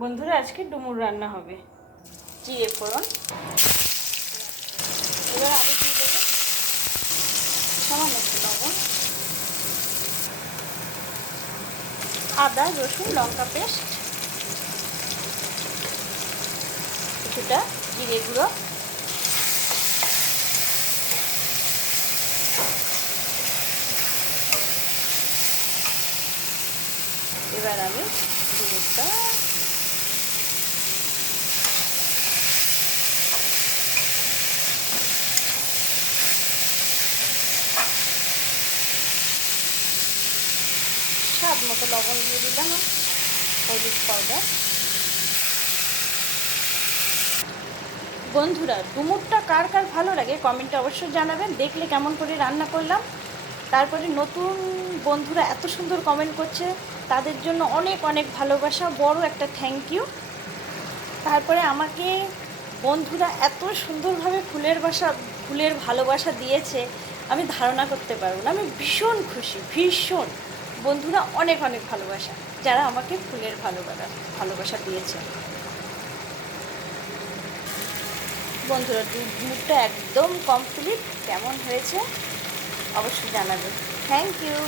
বন্ধুরা আজকে ডুমুর রান্না হবে। জিরে ফোড়ন, এবার আলু দিয়ে দেবো, সামান্য একটু লবণ, আদা রসুন লঙ্কা পেস্ট, কিছুটা জিরে গুঁড়ো, এবার আমি ডুমুরটা স্বাদ মতো লবণ দিয়ে দিলাম, হলুদ পাউডার। বন্ধুরা ডুমুরটা কার কার ভালো লাগে কমেন্টে অবশ্যই জানাবেন। দেখলে কেমন করে রান্না করলাম। তারপরে নতুন বন্ধুরা এত সুন্দর কমেন্ট করছে, তাদের জন্য অনেক অনেক ভালোবাসা, বড় একটা থ্যাংক ইউ। তারপরে আমাকে বন্ধুরা এত সুন্দরভাবে ফুলের ভালোবাসা দিয়েছে, আমি ধারণা করতে পারবো না। আমি ভীষণ খুশি, ভীষণ। বন্ধুরা অনেক অনেক ভালোবাসা যারা আমাকে ফুলের ভালোবাসা দিয়েছে। বন্ধুরা মুখটা একদম কমপ্লিট, কেমন হয়েছে অবশ্যই জানাবেন। Thank you.